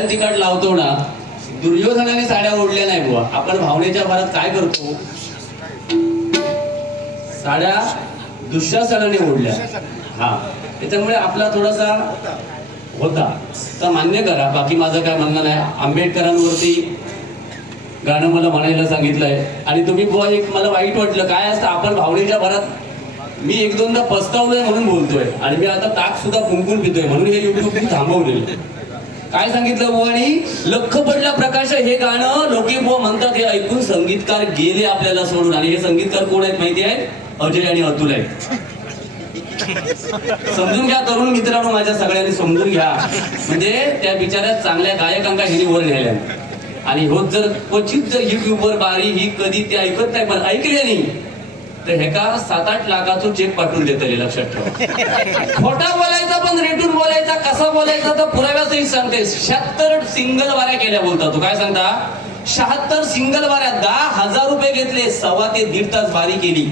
साड्यां तिकट लावतो ना, दुर्योधनाने साड्या ओढल्या नाही बुवा. आपण भावनेच्या भरात काय करतो, साड्या दुःशासनाने ओढल्या. हा, त्याच्यामुळे आपला थोडासा होता. तर मान्य करा, बाकी माझं काय म्हणणं नाही. आंबेडकरांवरती गाणं मला म्हणायला सांगितलंय आणि तुम्ही बुवा एक मला वाईट वाटलं. काय असतं, आपण भावनेच्या भरात मी एक दोनदा पस्तावलोय म्हणून बोलतोय आणि मी आता ताक सुद्धा फुंकून पितोय म्हणून हे युट्यूब थांबवलेलं. काय सांगितलं बुवानी, लख पडला प्रकाश हे गाणं लोके बुवा म्हणतात, हे ऐकून संगीतकार गेले आपल्याला सोडून. आणि हे संगीतकार कोण आहेत माहिती आहे? अजय आणि अतुल आहेत. समजून घ्या तरुण मित्रांनो, माझ्या सगळ्यांनी समजून घ्या. म्हणजे त्या बिचाऱ्या चांगल्या गायकांका हिने वर नेल्या आणि होत जर क्वचित जर युट्यूबवर बारी ही कधी ते ऐकत नाही, पण ऐकले नाही तर हे का 7-8 लाखाचं चेक पाठवून देतले. लक्षात ठेवा. खोटा बोलायचा पण रेटून बोलायचा. कसा बोलायचा तर पुराव्यासही सांगते. 76 सिंगल वाऱ्या केल्या बोलता. तू काय सांगता? 76 सिंगल वाऱ्या, 10,000 रुपये घेतले. 1.25 ते 1.5 तास बारी केली.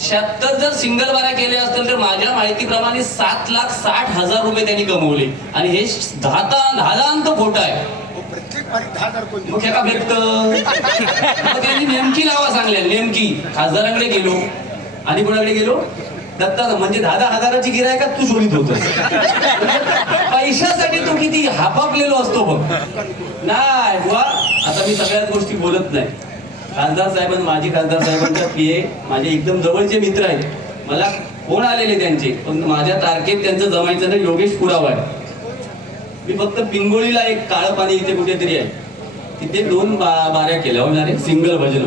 76 जर सिंगल वाऱ्या केल्या असतील तर माझ्या माहितीप्रमाणे 7,60,000 रुपये त्यांनी कमवले. आणि हे 10 अंत खोटा आहे. मग हे का भेटत? त्यांनी नेमकी लावा सांगल्या. नेमकी खासदारांकडे गेलो आणि कोणाकडे गेलो? दत्ता. म्हणजे 10,000ची गिरायका तू शोधित होत. पैशासाठी तू किती हापापलेलो असतो बघ. नाही बुवा, आता मी सगळ्याच गोष्टी बोलत नाही. खासदार साहेब, माझी खासदार साहेबांच्या पीए माझे एकदम जवळचे मित्र आहेत. मला फोन आलेले त्यांचे, पण माझ्या तारखेत त्यांचं जमायचं ना. योगेश पुरावा आहे. मी फक्त पिंगोळीला एक काळं पाणी इथे कुठेतरी आहे, तिथे 2 बाऱ्या केल्या होणारे सिंगल भजन.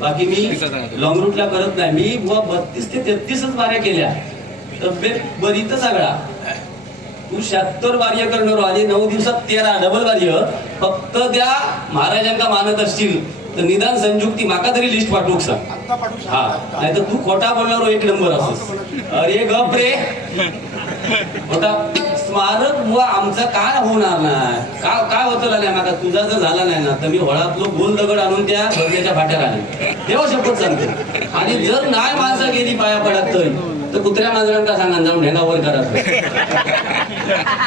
बाकी मी लॉंग रूटला करत नाही. मी बुवा 32 ते 33च बाऱ्या केल्या. तब्येत बरी तर सगळा. तू 76 वार्य करणार आणि 9 दिवसात 13 डबल वार्य. फक्त त्या महाराजांका मानत असतील तर निदान संयुक्ती माका तरी लिस्ट पाठवू सांग. हा, नाही तर तू खोटा बोलणार 1 नंबर असं. अरे गप रे खोटा. स्मारक बुवा आमचा काय होणार नाही. काय होतं लागल्या माका, तुझा जर झाला नाही ना तर मी हळातलो गोल दगड आणून त्या भरण्याच्या फाट्यात आले. तेव्हा शपथ सांगते. आणि जर नाही माणसं गेली पाया पडत तर कुत्र्या मांजरांना सांगा जाऊन ढेंगावर करत.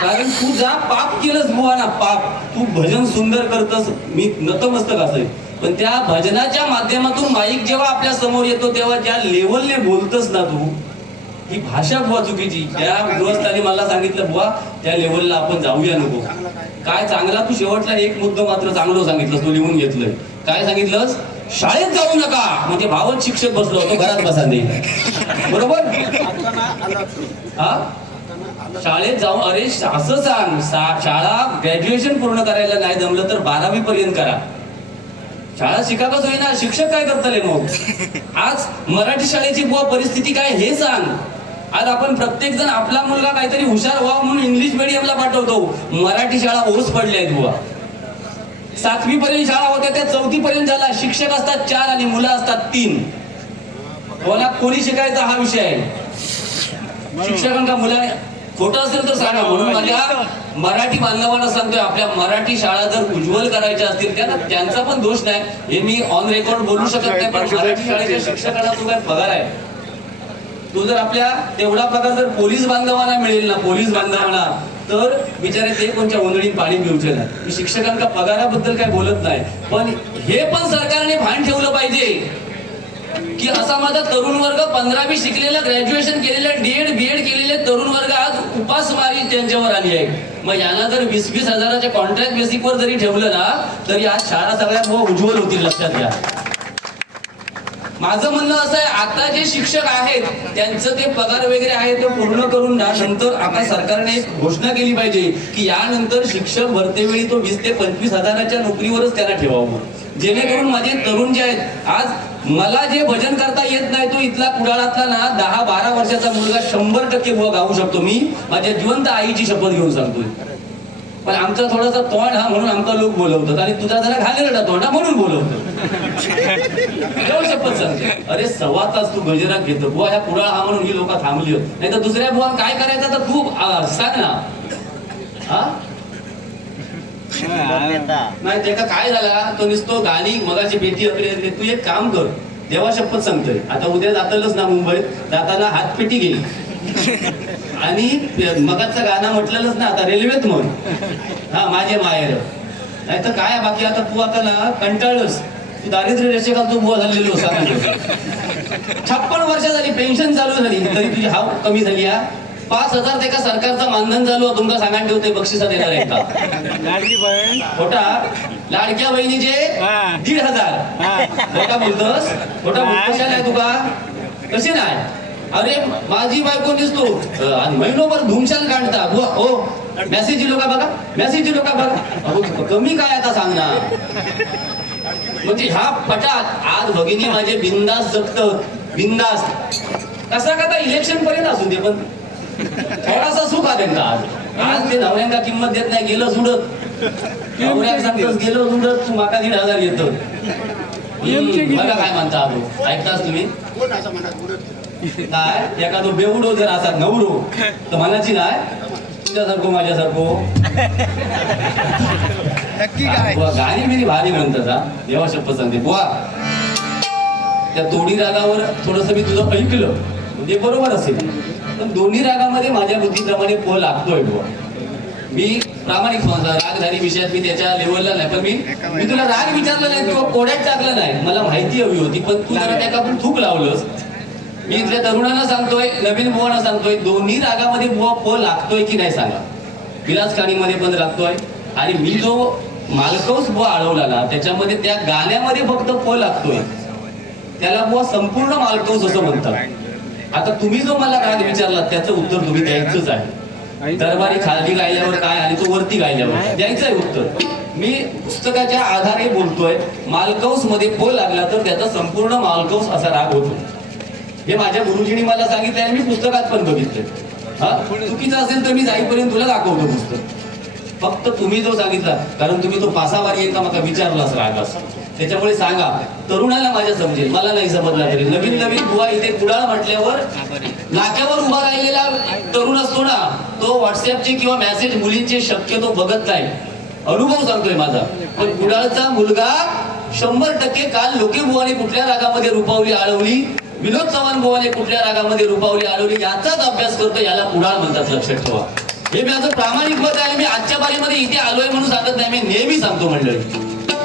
कारण तू जा पाप केलंस बुवा ना, पाप. तू भजन सुंदर करतस, मी नतमस्तक असेल, पण त्या भजनाच्या माध्यमातून माईक जेव्हा आपल्या समोर येतो तेव्हा ज्या लेवलने बोलतस ना तू, ही भाषा बुवा चुकीची. त्या गृहस्थाने मला सांगितलं बुवा त्या लेवलला आपण जाऊया नको. काय चांगला तू शेवटला एक मुद्दा मात्र चांगलं सांगितलंस, तू लिहून घेतलंय. काय सांगितलंस? शाळेत जाऊ नका. म्हणजे भावच शिक्षक बसलो होतो घरात बसा नाही. बरोबर. हा, शाळेत जाऊ. अरे असं सांग, शाळा ग्रॅज्युएशन पूर्ण करायला नाही जमलं तर 12वी पर्यंत करा. शाळा शिकायलाच होईना, शिक्षक काय करतले मग? आज मराठी शाळेची बुवा परिस्थिती काय हे सांग. आज आपण प्रत्येक जण आपला मुलगा काहीतरी हुशार व्हावा म्हणून इंग्लिश मीडियमला पाठवतो. मराठी शाळा ओस पडल्या आहेत बुवा. 7वी पर्यंत शाळा होत्या त्या 4थी पर्यंत झाला. शिक्षक असतात 4 आणि मुलं असतात 3. कोणी शिकायचा हा विषय आहे. शिक्षकांका मुलाने खोटं असेल तर सांगा. म्हणून माझ्या मराठी बांधवांना सांगतोय, आपल्या मराठी शाळा जर उज्ज्वल करायच्या असतील त्यांचा पण दोष नाही, हे मी ऑन रेकॉर्ड बोलू शकत नाही. पण मराठी शाळेच्या शिक्षकांना तू काय पगार आहे? तू जर आपल्या तेवढा पगार जर पोलीस बांधवांना मिळेल ना, पोलीस बांधवांना, तर बिचारे ते कोणत्या ओंजळीत पाणी पिऊचे नाही. मी शिक्षकांका पगाराबद्दल काय बोलत नाही, पण हे पण सरकारने भान ठेवलं पाहिजे की असा माझा तरुण वर्ग 15वी शिकलेला, ग्रॅज्युएशन केलेला, डीएड बीएड केलेले तरुण वर्ग आज उपासमारी त्यांच्यावर आली आहे. मग यांना जर 20-20 हजाराच्या कॉन्ट्रॅक्ट बेसिकवर जरी ठेवलं ना तरी आज शाळा सगळ्यात उज्ज्वल होतील. लक्षात घ्या. माझं म्हणणं असं आहे, आता जे शिक्षक आहेत त्यांचं ते पगार वगैरे आहे ते पूर्ण करून नंतर आता सरकारने एक घोषणा केली पाहिजे की यानंतर शिक्षक भरतेवेळी तो 20 ते 25 हजाराच्या नोकरीवरच त्यांना ठेवावं. जेणेकरून माझे तरुण जे आहेत, आज मला जे भजन करता येत नाही तो इथला कुडाळातला ना 10-12 वर्षाचा मुलगा 100% बुवा गाऊ शकतो. मी माझ्या जिवंत आईची शपथ घेऊन सांगतोय. पण आमचा थोडासा तोंड हा म्हणून आमचा लोक बोलवतात आणि तुझा जरा घालेला तोंडा म्हणून बोलवतो. शपथ सांगते. अरे 1.25 तास तू गजरात घेतो बुवा, ह्या कुडाळ हा म्हणून ही लोक थांबली होत नाही तर दुसऱ्या बुवा काय करायचं तर तू सांग ना. हा नाही त्याचा काय झाला, तो नुसतो गाणी मगाची बेटी आपली. तू एक काम कर, देवा शपथ सांगतोय, आता उद्या जातलच ना मुंबईत, जाताना हातपेटी गेली आणि मगाचं गाणं म्हटलेलंच ना आता रेल्वेत म्हण. हा माझे माहेर. नाही तर काय बाकी आता तू आता ना कंटाळलंस. तू दारिद्र्य रेषेखाल तू बुवा झालेलो सांगितलं. 56 वर्ष झाली पेन्शन चालू झाली तरी तुझी हाव कमी झाली. हा 5,000 ते का सरकारचं मानधन चालू आहे. तुमका सांगायला ठेवते बक्षिसा देणार आहे का लाडकी बहीण खोटा. लाडक्या बहिणीचे 1,500. खोटा बोलतोस. खोटा बोलतोस नाही तुका कशी नाही. अरे माझी बायको दिसतो महिनोभर धुमशान काढता. हो मेसेज लोक बघा मेसेज लोक बघा. अहो कमी काय आता सांग ना. म्हणजे ह्या पटात आज भगिनी माझे बिंदास जगत बिंदास. कसा का इलेक्शन पर्यंत असू दे पण थोडासा सुख आहे त्यांना. आज ते नवऱ्यांना किंमत देत नाही. गेलं सुडत नवऱ्या सांगतोस गेलं सुडत तू माका 1,500 येतो. मला काय म्हणता अजून ऐकतास तुम्ही काय. एखादो बेवडो जर असा नवरो तर मनाची नाही तुझ्यासारखो माझ्यासारखो. गाणी बिनी भारी म्हणतात. देवा शपथ सांगते बुवा. त्या दोन्ही रागावर थोडस मी तुझं ऐकलं म्हणजे बरोबर असेल पण दोन्ही रागामध्ये माझ्या बुद्धीप्रमाणे पो लागतोय बुवा. मी प्रामाणिक समजला रागधारी विषयात मी त्याच्या लेवलला नाही पण मी तुला राग विचारला नाही किंवा कोड्यात टाकलं नाही. मला माहिती हवी होती पण तू जरा त्या पण थूक लावलंस. मी इथल्या तरुणांना सांगतोय नवीन बुवांना सांगतोय दोन्ही रागामध्ये बुवा पो लागतोय की नाही सांगा. विलासकाणीमध्ये पण लागतोय आणि मी जो मालकौस बुवा अडवला त्याच्यामध्ये त्या गाण्यामध्ये फक्त पो लागतोय. त्याला बुवा संपूर्ण मालकौस असं म्हणतात. आता तुम्ही जो मला राग विचारला त्याचं उत्तर तुम्ही द्यायचंच आहे. दरबारी खाली गायल्यावर काय आणि तो वरती गायल्यावर द्यायचं आहे उत्तर. मी पुस्तकाच्या आधारे बोलतोय. मालकौस मध्ये पो लागला तर त्याचा संपूर्ण मालकौस असा राग होतो. हे माझ्या गुरुजींनी मला सांगितलं आणि मी पुस्तकात पण बघितलंय. हा चुकीचं असेल तर मी जाईपर्यंत तुला दाखवतो पुस्तक. फक्त तुम्ही जो सांगितला कारण तुम्ही तो पासावारी एकदा मला विचारलाच रागास त्याच्यामुळे सांगा तरुणाला माझ्या समजेल. मला नाही समजला तरी नवीन नवीन बुवा इथे कुडाळ म्हटल्यावर नाक्यावर उभा राहिलेला तरुण असतो ना तो व्हॉट्सअपचे किंवा मेसेज मुलींचे शक्यतो बघत नाही. अनुभव सांगतोय माझा. पण कुडाळचा मुलगा 100% काल लोके बुवाने कुठल्या रागामध्ये रुपावली आळवली विनोद चव्हाण बुवाने कुठल्या रागामध्ये रुपावली आळवली याचाच अभ्यास करतो. याला कुडाळ म्हणतात लक्षात ठेवा. हे माझं प्रामाणिक मत आहे. मी आजच्या बारीमध्ये इथे आलोय म्हणून सांगत नाही. मी नेहमी सांगतो मंडळी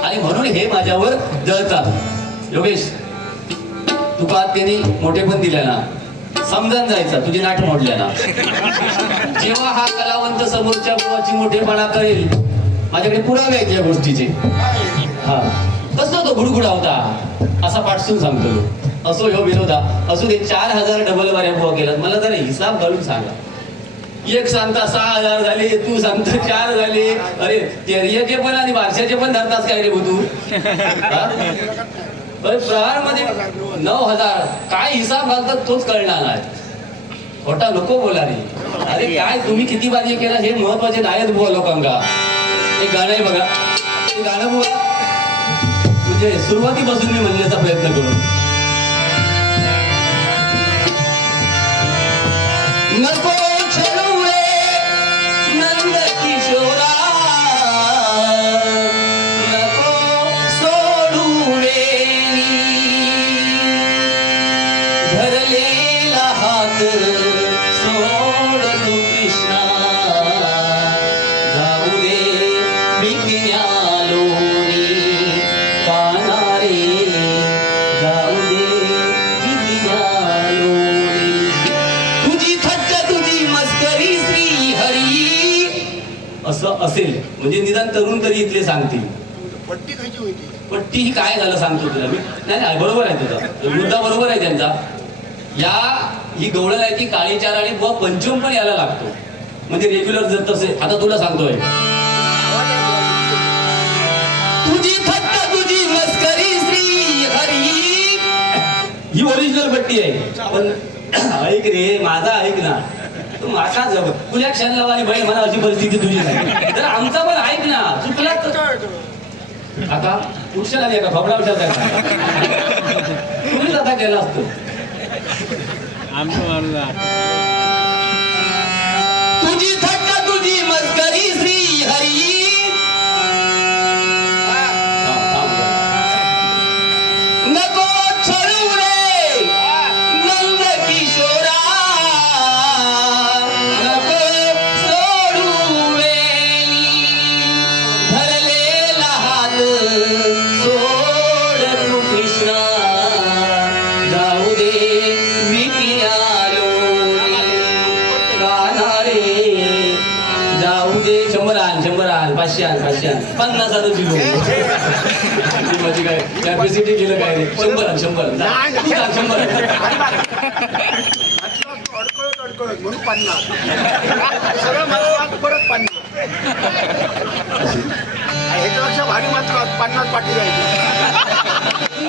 आणि म्हणून हे माझ्यावर जळतात. योगेश तुका त्यांनी मोठेपण दिल्या ना समजून जायचा तुझी नाट मोडल्या ना. जेव्हा हा कलावंत समोरच्या बुवाची मोठेपणा करेल माझ्याकडे पुरावे आहेत या गोष्टीचे. हा कसला तो गुडगुडा होता असा पाठसून सांगतो. असो ह्यो विनोदा असू दे 4,000 डबल वाऱ्या बुवा केला. मला जरा हिसाब घालून सांगा. एक सांगता 6,000 झाले तू सांगता 4 झाले. अरे तेरियाचे पण आणि बारशाचे पण धरतास काय रे तू. प्रहार मध्ये 9,000 काय हिसाब घालतात तोच कळणार नाही. खोटा नको बोला रे. अरे काय तुम्ही किती बारी केला हे महत्वाचे नाहीत बुवा लोकांना. एक गाणं आहे बघा ते गाणं बुवा म्हणजे सुरुवातीपासून मी म्हणण्याचा प्रयत्न करू. नको असेल म्हणजे निदान तरुण तरी इथले सांगतील. पट्टी ही काय झालं सांगतो तुला मी. नाही बरोबर आहे तुझा मुद्दा बरोबर आहे त्यांचा. या ही गवळण आहे ती काळी चार आणि बुवा पंचम पण यायला लागतो म्हणजे रेग्युलर जर तसे. आता तुला सांगतोय तुझी थट्टा तुझी मस्करी श्री हरी ही ओरिजिनल पट्टी आहे. पण ऐक रे माझा ऐक ना माका जब तुझ्या क्षणला आणि बहीण म्हणा अशी परिस्थिती तुझी नाही तर आमचा पण ऐक ना चुकला आता ट्युशन आली का खबरा विचारता तुम्हीच आता केला असतो. तुझी थट्टा तुझी मस्करी श्री हरी नको छळू रे नंद किशोरा नको सोडू वेली. जाऊ दे 100 आण 500 आण 50 दिलो माझी काय कॅपॅसिटी केलं काय नाही 100 आण 100 अडकळत म्हणून 50 सगळं मला परत 50 ह्याच्यापेक्षा भारी मात्र 50 पाठी जायची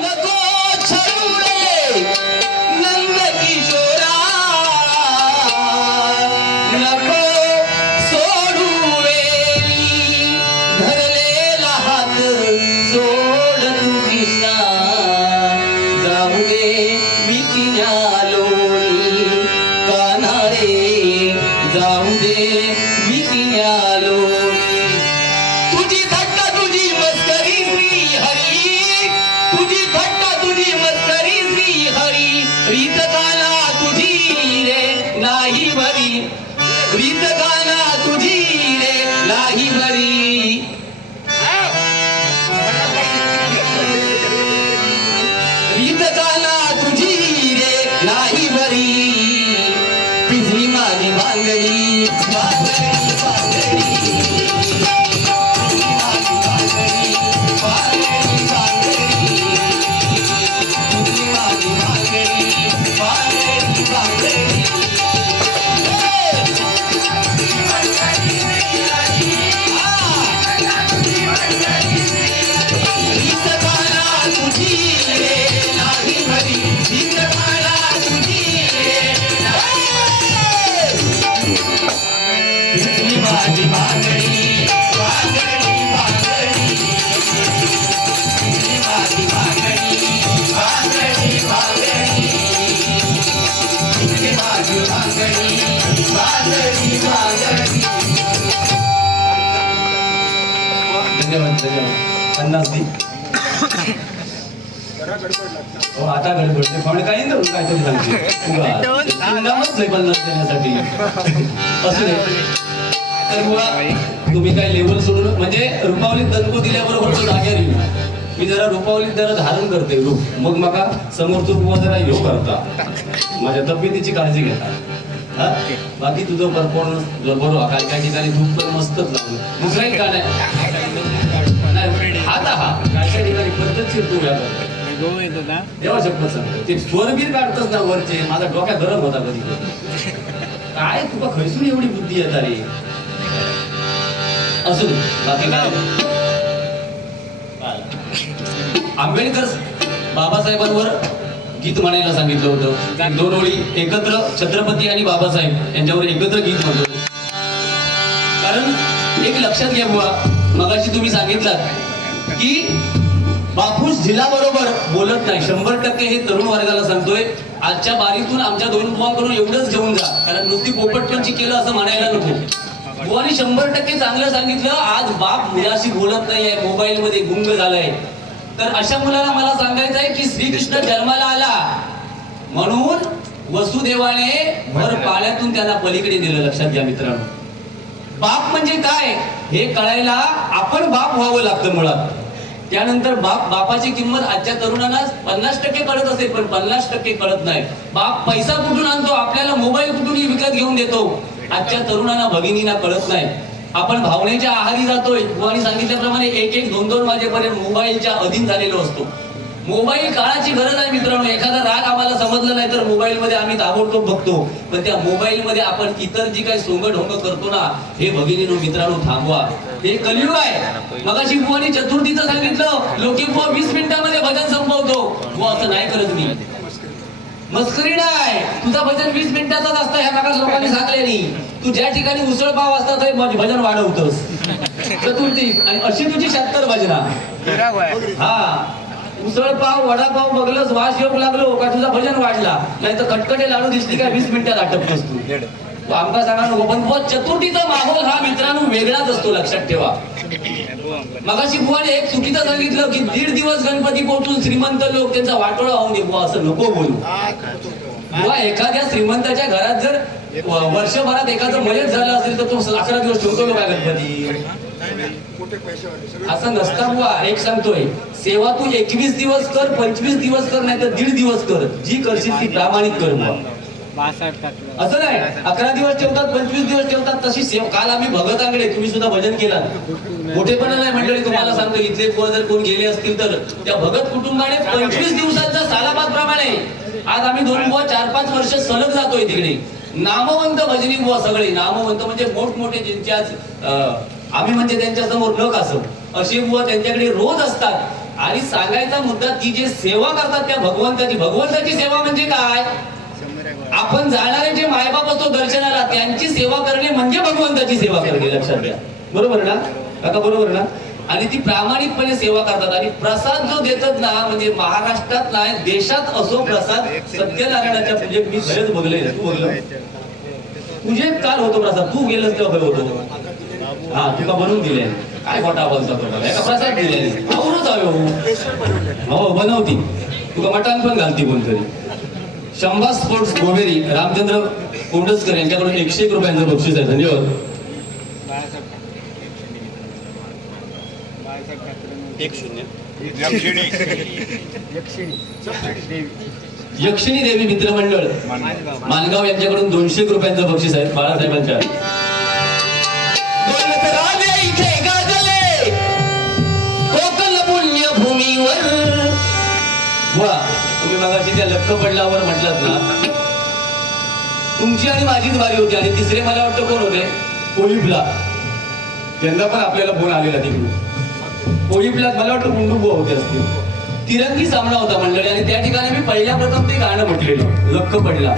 नको छळूळे नंद किशोरा नको सोडू वेळी धरलेला हात सोड तू कृष्णा जाऊ दे विकिया लोणी कानारे जाऊ दे विकिया लोणी तुझी थट्टा तुझी मस्करी श्री हरी तुझी थट्टा तुझी मस्करी श्री हरी रीत काना तुझी रे नाही भरी रीत काना तुझी रे नाही भरी रीत काना तुझी रे नाही भरी पिझली माझी भांगडी भांगडी भांगडी धन्यवाद पन्नास दी हो आता गडबडते पण काही नाही काहीतरी सांगते 50 देण्यासाठी असू दे तर बुवा तुम्ही काय लेवल सोडून म्हणजे रुपावलीत दणको दिल्याबरोबर तो जाग्यावर येईल मी जरा रुपावलीत जरा धारण करते रूप मग मका समोरचं बुवा जरा ह्यो करता माझ्या तब्येतीची काळजी घेता हा बाकी तुझं परफॉर्मन्स बरोबर काय काय ठिकाणी धूप पण मस्तच लावलं दुसराही का नाही आता हा काय काय ठिकाणी पद्धतशीर तू या देवा शपथ सांगतो ते स्वरबीर काढतच ना वरचे माझा डोक्यात गरम होता कधी काय तुका खैसून एवढी बुद्धी येता रे असू दे बाकी काय आंबेडकर बाबासाहेबांवर गीत म्हणायला सांगितलं होतं 2 ओळी एकत्र छत्रपती आणि बाबासाहेब यांच्यावर एकत्र गीत म्हणतो कारण एक लक्षात घ्या बुवा मगाशी तुम्ही सांगितलात की बापूस झिलाबरोबर बोलत नाही 100% हे तरुण वर्गाला सांगतोय आजच्या बारीतून आमच्या 2 बुवांकडून एवढंच घेऊन जा कारण नुसती पोपटपंची केलं असं म्हणायला नको बुवानी 100% चांगलं सांगितलं आज बाप मुलाशी बोलत नाहीये मोबाईल मध्ये गुंग झालाय तर अशा मुलाला मला सांगायचं आहे की श्रीकृष्ण जन्माला आला म्हणून वसुदेवाने भर पाण्यातून त्यांना पलीकडे नेलं लक्षात घ्या मित्रांनो बाप म्हणजे काय हे कळायला आपण बाप व्हावं लागतं मुळात त्यानंतर बापाची किंमत आजच्या तरुणांना 50% कळत असेल पण 50% कळत नाही बाप पैसा कुठून आणतो आपल्याला मोबाईल कुठून विकत घेऊन देतो आजच्या तरुणांना भगिनींना कळत नाही आपण भावनेच्या आहारी जातोय बुवानी सांगितल्याप्रमाणे 1-1, 2-2 वाजेपर्यंत मोबाईलच्या अधीन झालेलो असतो मोबाईल काळाची गरज आहे मित्रांनो एखादा राग आम्हाला समजलं नाही तर मोबाईल मध्ये आम्ही ताबडतोब बघतो पण त्या मोबाईल मध्ये आपण इतर जी काही सोंगढोंग करतो ना हे भगिनीनो मित्रांनो थांबवा हे कलियुग आहे मगाशी बुवानी चतुर्थीचं सांगितलं लोके बुवा 20 मिनिटांमध्ये भजन संपवतो बुवा असं नाही करत मी मस्करी नाही तुझा भजन 20 मिनिटाचाच असतं ह्या भागात लोकांनी सांगलेली तू ज्या ठिकाणी उसळ पाव असतात ते भजन वाढवतोस चतुर्थी आणि अशी तुझी 76 भजना हा उसळ पाव वडापाव बघलंस वास योग लागलो का तुझा भजन वाढला नाही तर कटकटे लाडू दिसली का 20 मिनिटात आटपतोस तू आमका सांगा नको पण चतुर्थीचा माहोल हा मित्रांनो वेगळाच असतो लक्षात ठेवा मगाशी बुवाने एक चुकीचं सांगितलं की 1.5 दिवस गणपती पोहोचून श्रीमंत लोक त्यांचा वाटोळा होऊन दे बुवा असं नको बोलू बुवा एखाद्या श्रीमंताच्या घरात जर वर्षभरात एखादं मयत झालं असेल तर तो 11 दिवस ठेवतो का गणपती असं नसता बुवा एक सांगतोय सेवा तू 21 दिवस कर 25 दिवस कर नाही तर 1.5 दिवस कर जी करशील ती प्रामाणिक कर बुवा असं नाही 11 दिवस ठेवतात 25 दिवस ठेवतात तशी सेवा. काल आम्ही भगत आंगडे तुम्ही सुद्धा भजन केला मोठेपणा नाही मंडळी तुम्हाला सांगतो इथले जर कोण गेले असतील तर त्या भगत कुटुंबाने 25 दिवसांच्या सालाबाद प्रमाणे आज आम्ही 2 बुवा 4-5 वर्ष सलग जातोय तिकडे. नामवंत भजनी बुवा सगळे नामवंत म्हणजे मोठमोठे ज्यांचे आज आम्ही म्हणजे त्यांच्या समोर न कासव अशी बुवा त्यांच्याकडे रोज असतात. आणि सांगायचा मुद्दा ती जे सेवा करतात त्या भगवंताची सेवा म्हणजे काय. आपण जाणारे जे मायबाप असतो दर्शनाला त्यांची सेवा करणे म्हणजे भगवंताची सेवा करणे. लक्षात घ्या. बरोबर ना काका बरोबर ना. आणि ती प्रामाणिकपणे सेवा करतात. आणि प्रसाद जो देतात ना म्हणजे महाराष्ट्रात नाही देशात असो प्रसाद सत्यनारायणाच्या पूजेत मी खरंच बघले. तू बघलं पूजेत काल होतो प्रसाद तू गेलंस तेव्हा खरं होतो. हा तुका बनवून दिले काय खोटा बोलता तुम्हाला एका प्रसाद दिले आवरूच हवे हो बनवती तुका मटण पण घालती कोणतरी. शंभा स्पोर्ट्स गोवेरी रामचंद्र कोंडसकर यांच्याकडून 101 रुपयांचं बक्षीस आहे. धन्यवाद. यक्षिणी देवी मित्रमंडळ मानगाव यांच्याकडून 200 रुपयांचं बक्षीस आहे बाळासाहेबांच्या. कोकण पुण्यभूमीवर वा तुम्ही मगाशी त्या लक्क पडल्यावर म्हटलात ना तुमची आणि माझीच वारी होती. आणि तिसरे मला वाटतं कोण होते कोळीपला यंदा पण आपल्याला फोन आलेला तिकडून कोळीपला मला वाटतं मुंडू होते असतील. तिरंगी सामना होता मंडळी. आणि त्या ठिकाणी मी पहिल्या प्रथम ते गाणं म्हटलेलं लक्क पडला.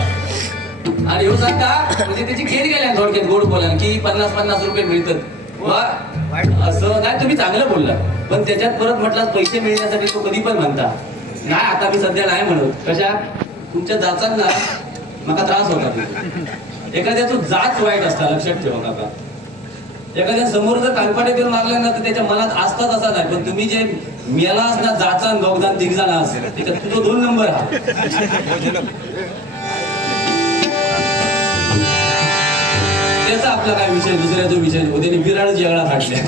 आणि हो सांगता म्हणजे त्याची खेळ गेल्या थोडक्यात गोड बोला की 50-50 रुपये मिळतात. वा असं नाही तुम्ही चांगलं बोलला पण त्याच्यात परत म्हटलं पैसे मिळण्यासाठी तो कधी पण म्हणता नाही. आता मी सध्या नाही म्हणत कशा तुमच्या जाचांना मला त्रास होता. एखाद्याचं जाच वाईट असता लक्षात ठेवा काका. एखाद्या समोर जर कानपाटे करून मागला ना तर त्याच्या मनात असतात असा नाही. पण तुम्ही जे मेला असणार जाचान दोघदान तिघजण असेल त्याच्यात तुझा 2 नंबर हा. त्याचा आपला काय विषय दुसऱ्या जो विषय त्याने विराडच वेगळा काढल्या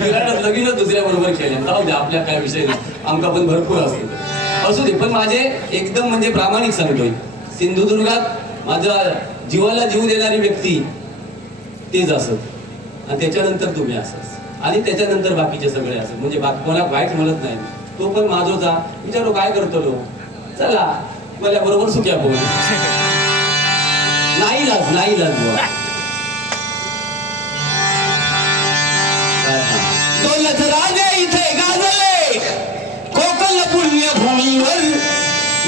विराडच लगेच दुसऱ्या बरोबर केल्या. जाऊ दे आपल्या काय विषय आमका पण भरपूर असू दे. पण माझे एकदम म्हणजे प्रामाणिक सांगतोय सिंधुदुर्गात माझ्या जीवाला जीव देणारी व्यक्ती तेच असत आणि त्याच्यानंतर तुम्ही असत आणि त्याच्यानंतर बाकीचे सगळे असत. म्हणजे कोणाला वाईट म्हणत नाही. तो पण माझोचा विचारो काय करतो लो चला मला बरोबर सुक्या बोल नाही लाज बुवा. दौलत राजे इथे गाजले कोकण पुण्यभूमीवर.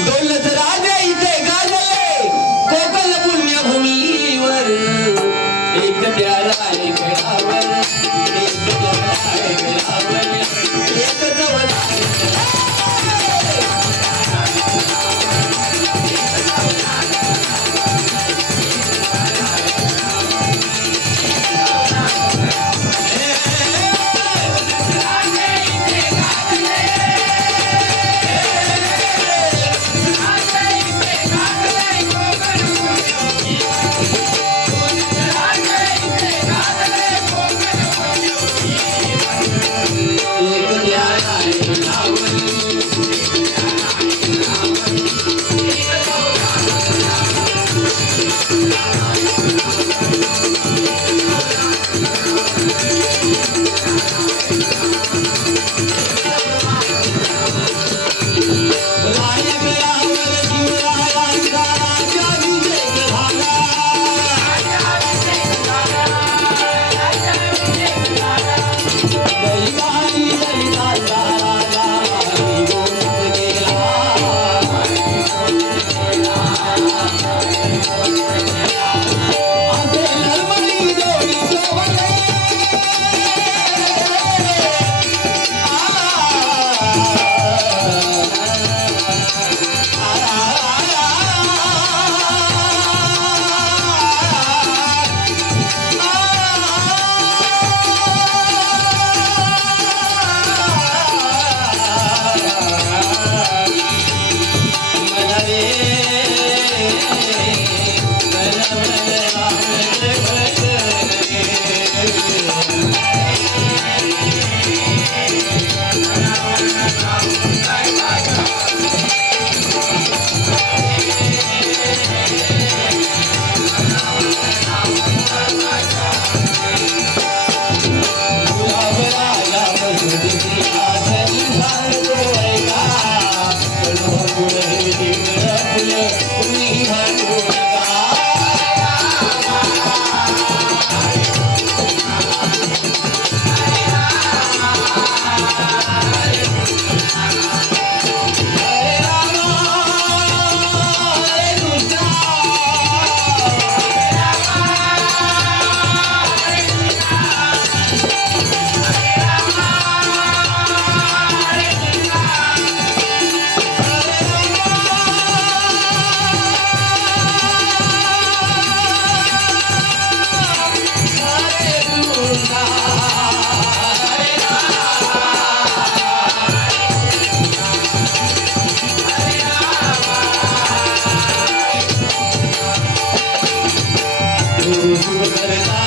दौलत राजे इथे गाजले कोकण पुण्यभूमीवर. एक प्यारा एक रावण एक प्यारा एक रावण एक जवळ गुरु शुभ करता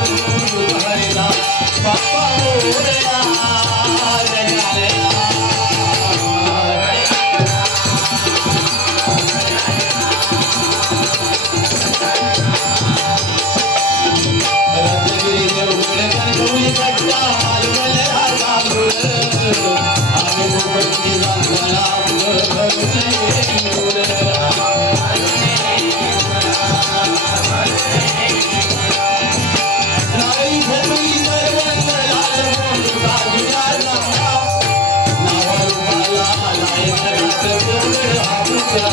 गुरु हरिला बाप्पा मोरया जगाला रत्नगिरी देवगड कणकवली कट्टा मालवण राजापूर आम्ही मुंबईची जांभळा नाई भोपळी दरवंद लाल मोठा जुना नावारूपाला लायक देवगड आपुत्रा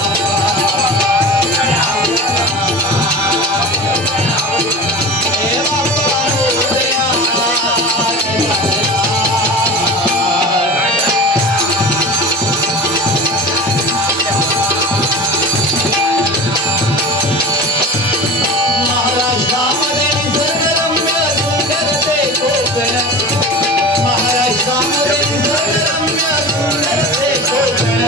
महाराष्ट्रामध्ये निसर्गरम्य सुंदर ते कोकण महाराष्ट्रामध्ये निसर्गरम्य सुंदर ते कोकण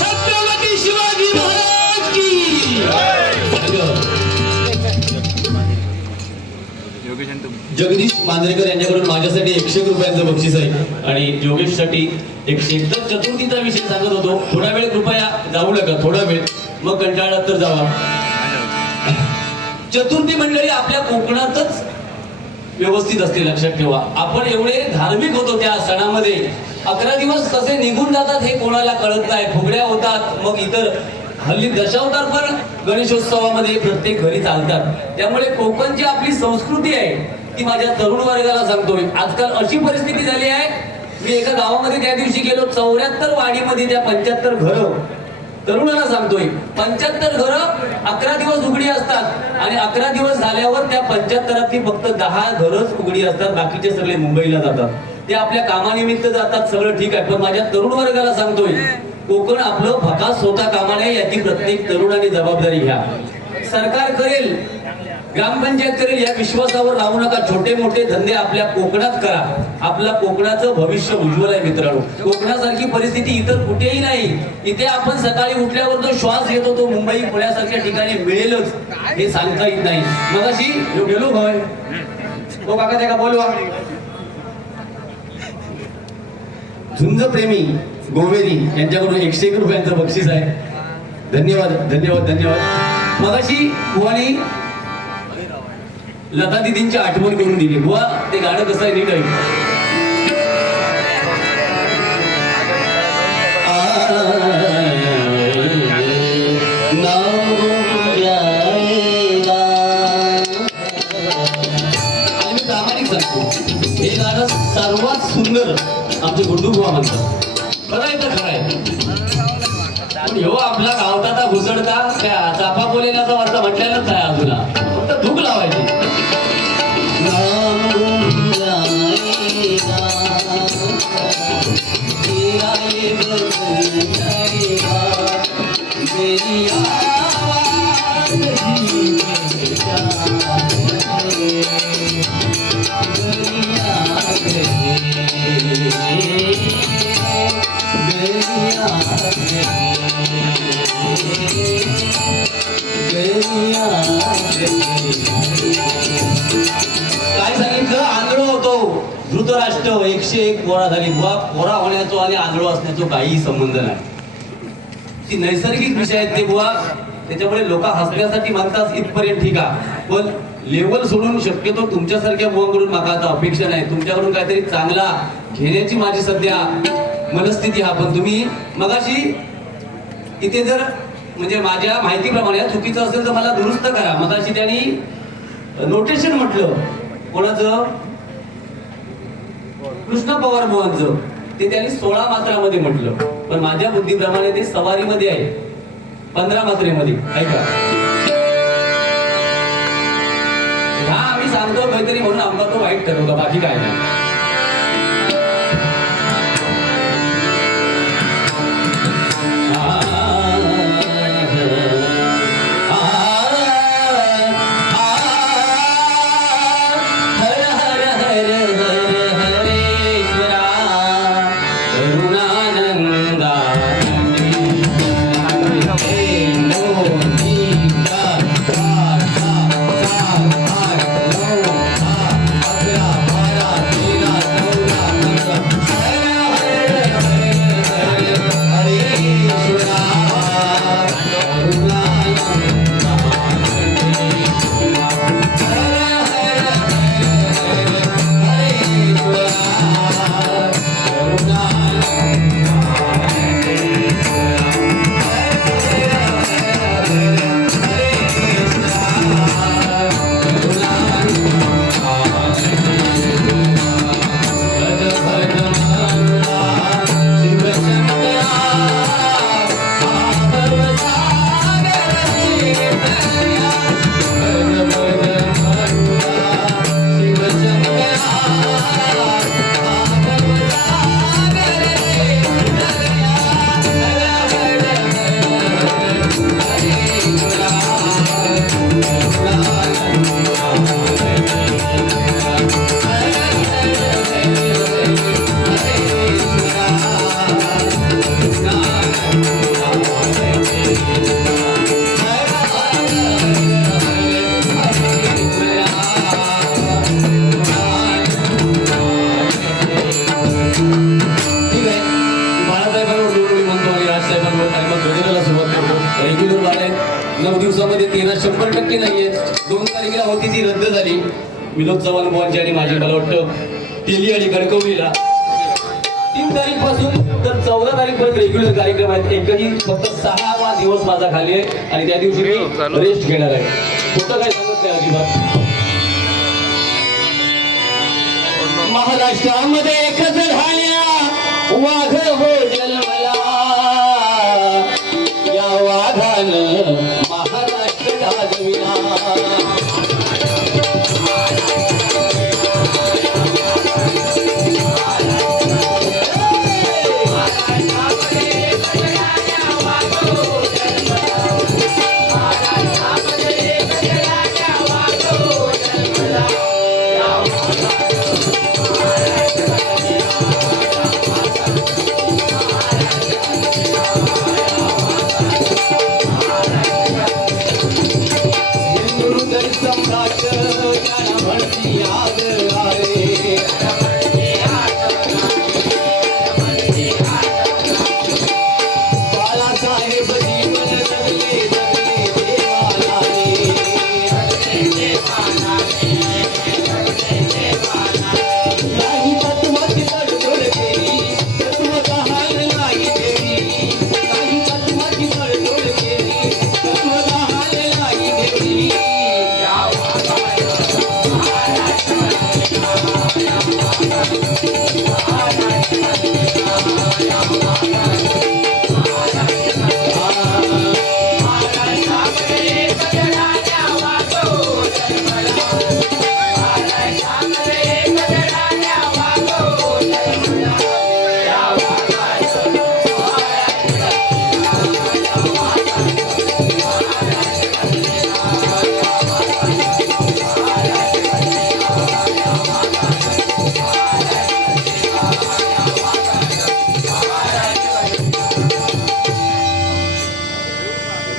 छत्रपती शिवाजी महाराज की जगदीश मांजरेकर यांच्याकडून माझ्यासाठी 101 रुपयांचं बक्षीस आहे आणि योगेशसाठी 101. तर चतुर्थीचा विषय सांगत होतो. थोडा वेळ कृपया जाऊ नका, थोडा वेळ, मग कंटाळा तर जावा. चतुर्थी मंडळी आपल्या कोकणातच व्यवस्थित असते, लक्षात ठेवा. आपण एवढे धार्मिक होतो त्या सणामध्ये. 11 दिवस कसे निघून जातात हे कोणाला कळत नाही. फुगड्या होतात, मग इतर हल्ली दशावतार पण गणेशोत्सवामध्ये प्रत्येक घरी चालतात. त्यामुळे कोकणची आपली संस्कृती आहे ती माझ्या तरुण वर्गाला सांगतोय. आजकाल अशी परिस्थिती झाली आहे, मी एका गावामध्ये त्या दिवशी गेलो, 74 वाडीमध्ये त्या 75 घरं, तरुणाला सांगतोय 75 घरं 11 दिवस उघडी असतात आणि 11 दिवस झाल्यावर त्या 75 फक्त 10 घरच उघडी असतात. बाकीचे सगळे मुंबईला जातात, ते आपल्या कामानिमित्त जातात, सगळं ठीक आहे. पण माझ्या तरुण वर्गाला सांगतोय कोकण आपलं भकास होता कामा नये, याची प्रत्येक तरुणाने जबाबदारी घ्या. सरकार करेल, ग्रामपंचायत करेल, या विश्वासावर राहू नका. छोटे मोठे धंदे आपल्या कोकणात करा. आपल्या कोकणाचं भविष्य उज्ज्वल आहे मित्रांनो. कोकणासारखी परिस्थिती इतर कुठेही नाही. इथे आपण सकाळी उठल्यावर जो श्वास घेतो तो मुंबई पुण्यासारख्या ठिकाणी मिळेलच हे सांगता येत नाही. मगाशी गेलो भाई तो काका त्या का बोलवा झुंज प्रेमी गोवेरी यांच्याकडून 101 रुपयांचं बक्षीस आहे. धन्यवाद धन्यवाद धन्यवाद. मगाशी बुवानी लता दिदींची आठवण करून दिली. बुवा ते गाणं कसं आहे नीट आहे. आणि मी प्रामाणिक सांगतो, हे गाणं सर्वात सुंदर आमचे गुड्डू बुवा म्हणतात. खरं आहे तर खरं आहे. ह्यो आपला गावता घुसडता त्या चाफा बोलेल्याचा अर्थ म्हटलेलाच आहे. अजून फक्त धूक लावायची. काय सांगितलं, आंधळो होतो धृतराष्ट्र, 101 पोरा झाली. बुवा पोरा होण्याचो आणि आंधळो असण्याचो काही संबंध नाही. ती नैसर्गिक विषय आहेत ते बुवा. त्याच्यामुळे लोक हसण्यासाठी म्हणतात इथपर्यंत ठीक आहे, पण लेवल सोडून शक्यतो तुमच्यासारख्या बुवांकडून माका आता अपेक्षा नाही. तुमच्याकडून काहीतरी चांगला घेण्याची माझी सध्या मनस्थिती हा. पण तुम्ही मगाशी इथे जर म्हणजे माझ्या माहितीप्रमाणे चुकीचं असेल तर मला दुरुस्त करा. मगाशी त्यांनी नोटेशन म्हटलं कोणाचं, कृष्ण पवार बुवांचं, ते त्यांनी 16 मात्रामध्ये म्हटलं, पण माझ्या बुद्धीप्रमाणे ते सवारीमध्ये आहे 15 मात्रेमध्ये. ऐका, हा आम्ही सांगतो काहीतरी म्हणून आम्हाला तो वाईट ठरवला, बाकी काय नाही. रेग्युलर वाढ आहे. 9 दिवसामध्ये 100% नाहीये. 2 तारखेला होती ती रद्द झाली. विनोद चव्हाण बुवांची आणि माझी, मला वाटतं तेली आणि कणकवलीला 3 तारीख पासून तर 14 तारीखपर्यंत रेग्युलर कार्यक्रम आहेत. एकही फक्त 6वा दिवस माझा खाली आहे आणि त्या दिवशी मी रेस्ट घेणार आहे. खोटं काय सांगत नाही अजिबात. महाराष्ट्रामध्ये एकच झाल्या वाघ हो जन्मला, या वाघानं महाराष्ट्र गाजविला.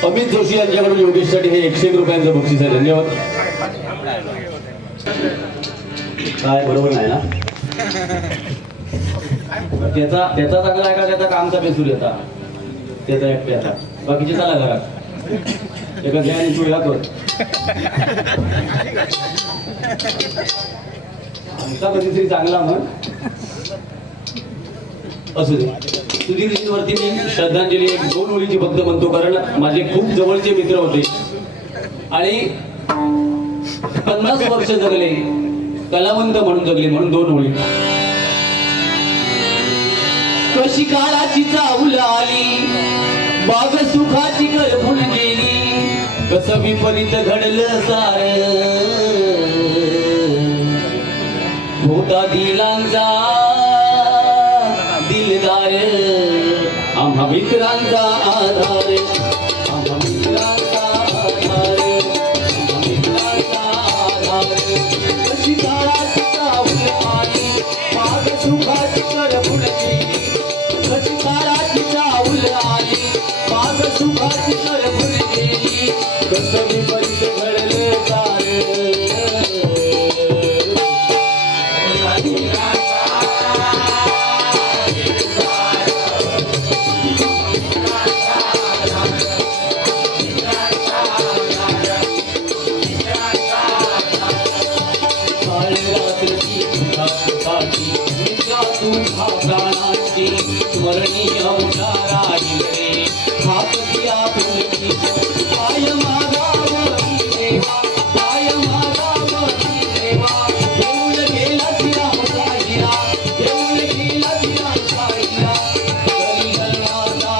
अमित जोशी यांच्याकडून योगेशसाठी हे 101 रुपयांचं बक्षीस आहे. धन्यवाद. काय बरोबर नाही ना? त्याचा चांगला आहे का त्याचा कामचा बेसूर येता त्याचा एकटे आता बाकीचे चला घरात एका घ्या आणि चुळ्या कर. आमचा कधीतरी चांगला म्हण असू दे. सुधीरजींवरती मी श्रद्धांजली एक 2 ओळीची फक्त म्हणतो, कारण माझे खूप जवळचे मित्र होते आणि 50 वर्ष जगले, कलावंत म्हणून जगले, म्हणून 2 ओळी. कशी काळाची चाहुल आली, बाग सुखाची गळफुल गेली, कसं विपरीत घडलं सार, होता दिलांचा दिलदार, आम्हा मित्रांचा आधार, आम्हा मित्रांचा आधार, आम्हा मित्रांचा आधार. कशी काळाची चाहुल आली, बाग सुखाची गळफुल गेली, कशी काळाची चाहुल आली, बाग सुखाची गळफुल गेली, कसं विपरीत घडलं सार. स्मरणीय उदारा हिरे हातकिया फुलकी काय मागावं देवा, काय मागावं देवा, येऊन गेला तिला होता हिरा, येऊन गेला तिला होता हिरा, करी गल्हाचा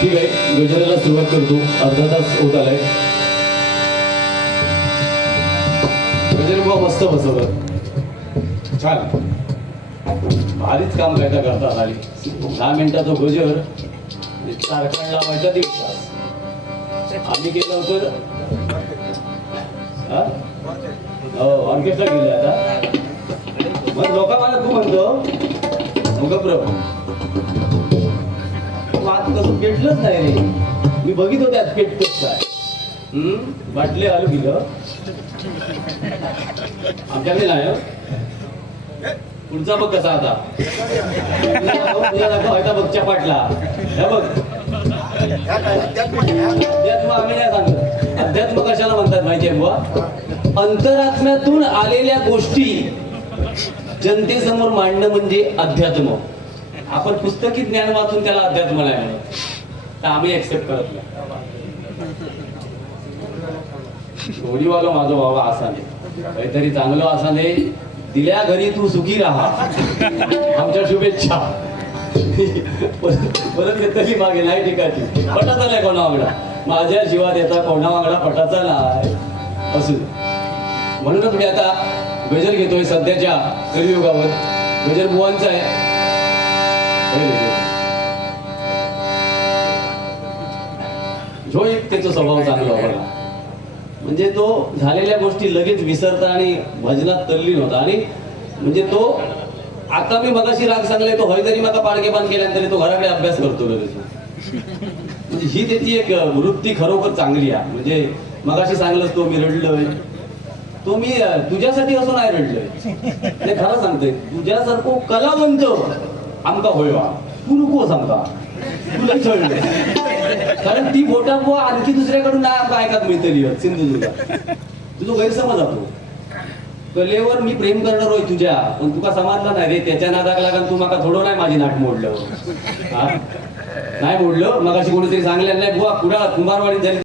ठीक आहे, गजराला सुरुवात करतो. अर्धा तास होत आलाय. गजर बुवा मस्त बसवलं, छान, भारीच काम करता आली. 10 मिनिटाचा गजर, कारखान लावायचा 1.5 तास. आम्ही केलं होतं, ऑर्केस्ट्रा केलं. आता मग लोक मला तू म्हणतो मात कसं पेटलंच नाही रे. मी बघितो त्यात पेटतोच काय. बाटले आलो गेलं आमच्याकडे नाही. पुढचा बघ कसा आता व्हायचा बघच्या पाटला. हे बघ अध्यात्म आम्ही नाही सांगत. अध्यात्म कशाला म्हणतात माहितीये बुवा, अंतरात्म्यातून आलेल्या गोष्टी जनतेसमोर मांडणं म्हणजे अध्यात्म. आपण पुस्तकी ज्ञान वाचून त्याला अध्यात्म नाही म्हणत, तर आम्ही एक्सेप्ट करत नाही. घोडीवाला माझा बाबा असा नाही, काहीतरी चांगलं असा नाही. दिल्या घरी तू सुखी राहा, आमच्या शुभेच्छा. परत घेतली मागे नाही टिकायची. पटाचा नाही कोणा वागडा, माझ्या जीवात येता कोणा वागडा पटाचा नाही असू. म्हणूनच मी आता गजर घेतोय सध्याच्या कलियुगावर. गजर बुवांचा आहे. जो एक त्याचा स्वभाव चांगला होता, म्हणजे तो झालेल्या गोष्टी लगेच विसरता आणि भजनात तल्लीन होता. आणि म्हणजे तो आता मी मगाशी राग सांगलाय, तो हय जरी मला पाडके बांध केल्यानंतर तो घराकडे अभ्यास करतो लगेच. म्हणजे ही त्याची एक वृत्ती खरोखर चांगली आहे. म्हणजे मगाशी सांगलंच तो मी रडलोय, तो मी तुझ्यासाठी असं नाही रडलोय. ते खरं सांगतोय, तुझ्यासारखं कलावंत आमका होयवा, तू नको सांगता तुला चढलं. कारण ती बोटा बुवा आणखी दुसऱ्याकडून नाही आमका ऐकत मिळतली सिंधुदुर्ग. तुझा गैरसमज होतो. कलेवर मी प्रेम करणार होय तुझ्या, पण तुका समाजला नाही रे. त्याच्या नादाक लागून तू माका थोडं नाही माझी नाट मोडलं. नाही मोडलं. मगाशी कोणीतरी सांगलेलं नाही बुवा कुडाळ कुंभारवाडी झाली.